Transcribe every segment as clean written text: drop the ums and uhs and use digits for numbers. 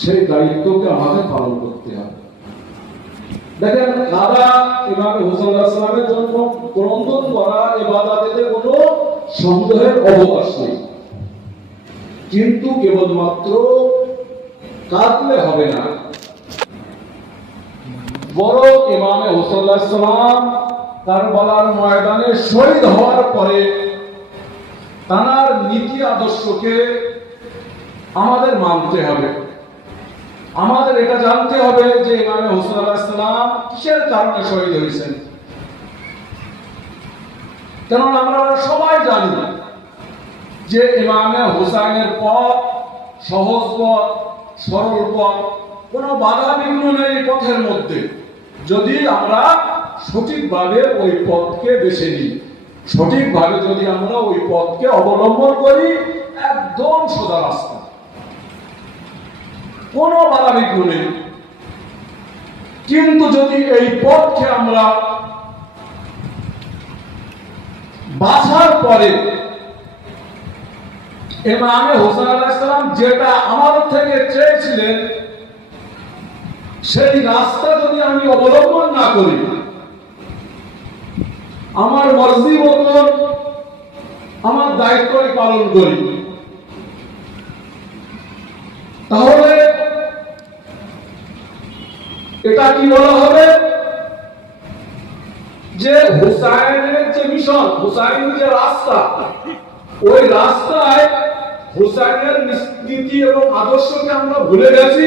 সেই দায়িত্বকে আমাদের পালন করতে হবে। দেখেন, কাদা ইমাম হুসাইন আলাইহিস সালামের জন্য ক্রন্দন করা ইবাদতে কোনো সন্দেহের অবকাশ নেই, কিন্তু কেবলমাত্র কাঁদলে হবে না, বড় ইমাম হুসাইন আলাইহিস সালাম কারবালার ময়দানে শহীদ হওয়ার পরে তার নীতি আদর্শকে আমাদের মানতে হবে। আমাদের এটা জানতে হবে যে ইমাম হুসাইন আলাইহিস সালাম কিসের কারণে শহীদ হয়েছেন। কারণ আমরা সবাই জানি যে ইমাম হুসাইনের পথ সহজ পথ, সরল পথ, কোনো বাধা বিঘ্ন নেই পথের মধ্যে, যদি আমরা সঠিকভাবে ওই পথকে বেছে নিই, সঠিকভাবে যদি আমরা ওই পথকে অবলম্বন করি, একদম সোজা রাস্তা, কোনো বাধা বিঘ্ন নেই। কিন্তু যদি এই পথকে আমরা বাছার পরে ইমাম হুসাইন আলাইহিস সালাম যেটা আমাদের থেকে চেয়েছিলেন সেই রাস্তা যদি আমি অবলম্বন না করি, আমার মর্জি মতন আমার দায়িত্বই পালন করি, তাহলে এটা কি বলা হবে যে হুসাইনের যে মিশন, হুসাইনের যে রাস্তা, ওই রাস্তায় হুসাইনের নীতি এবং আদর্শকে আমরা ভুলে গেছি,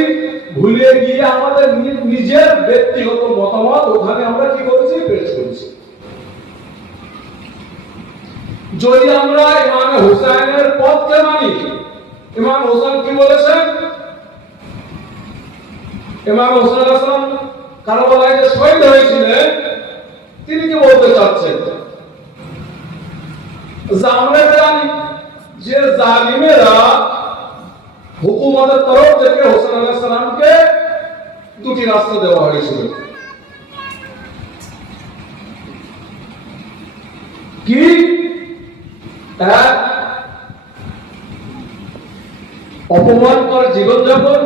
ভুলে গিয়ে আমাদের নিজের ব্যক্তিগত মতামত ওখানে আমরা কি করেছি, পেশ করেছি। যদি আমরা ইমাম হুসাইনের পথকে মানি, ইমাম হুসাইন কি বলেছেন, ইমাম হুসাইন আলাইহিস সালাম কারবালায় যে শহীদ হয়েছিলেন, তিনি কি বলতে চাচ্ছেন যে আমরা জানি যে জালিমেরা হুকুমতের তরফ থেকে হুসাইন আলাইহিস সালামকে দুটি রাস্তা দেওয়া হয়েছিল, কি এক অপমানকর জীবনযাপন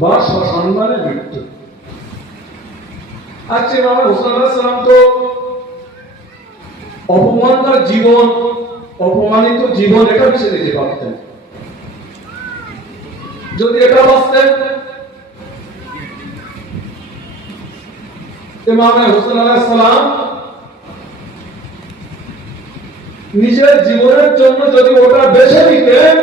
বা সসম্মানে মৃত্যু। আচ্ছা, ইমাম হুসাইন আলাইহিস সালাম তো অপমানকর জীবন, অপমানিত জীবন এটা বেছে নিতে পারতেন। যদি এটা বাঁচতেন, ইমাম হুসাইন আলাইহিস সালাম নিজের জীবনের জন্য যদি ওটা বেছে নিতেন,